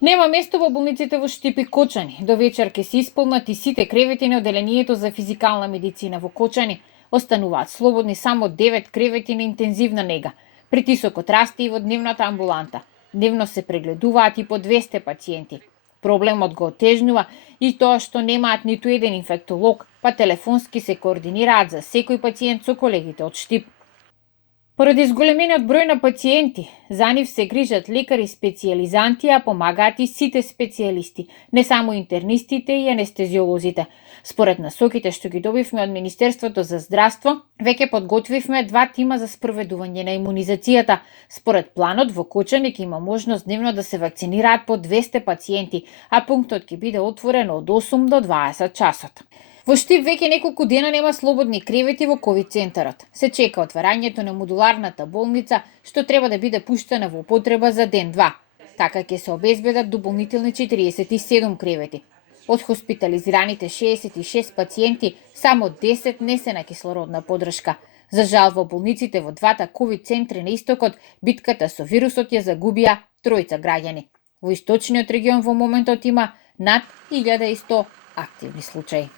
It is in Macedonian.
Нема место во болниците во Штип и Кочани. До вечер ќе се исполнат и сите кревети на одделението за физикална медицина во Кочани. Остануваат слободни само 9 кревети на интензивна нега. Притисокот расте и во дневната амбуланта. Дневно се прегледуваат и по 200 пациенти. Проблемот го отежнува и тоа што немаат ниту еден инфектолог, па телефонски се координираат за секој пациент со колегите од Штип. Поради зголемениот број на пациенти, за нив се грижат лекари специјализанти, а помагаат и сите специјалисти, не само интернистите и анестезиолозите. Според насоките што ги добивме од Министерството за здравство, веќе подготвивме 2 тима за спроведување на имунизацијата. Според планот, во Кочани ќе има можност дневно да се вакцинираат по 200 пациенти, а пунктот ќе биде отворен од 8 до 20 часот. Во Штип веќе неколку дена нема слободни кревети во ковид центарот. Се чека отварањето на модуларната болница, што треба да биде пуштена во употреба за ден-два. Така ќе се обезбедат дополнителни 47 кревети. Од хоспитализираните 66 пациенти, само 10 не се на кислородна подршка. За жал, во болниците во двата ковид центри на истокот, битката со вирусот ја загубија 3 граѓани. Во источниот регион во моментот има над 1100 активни случаи.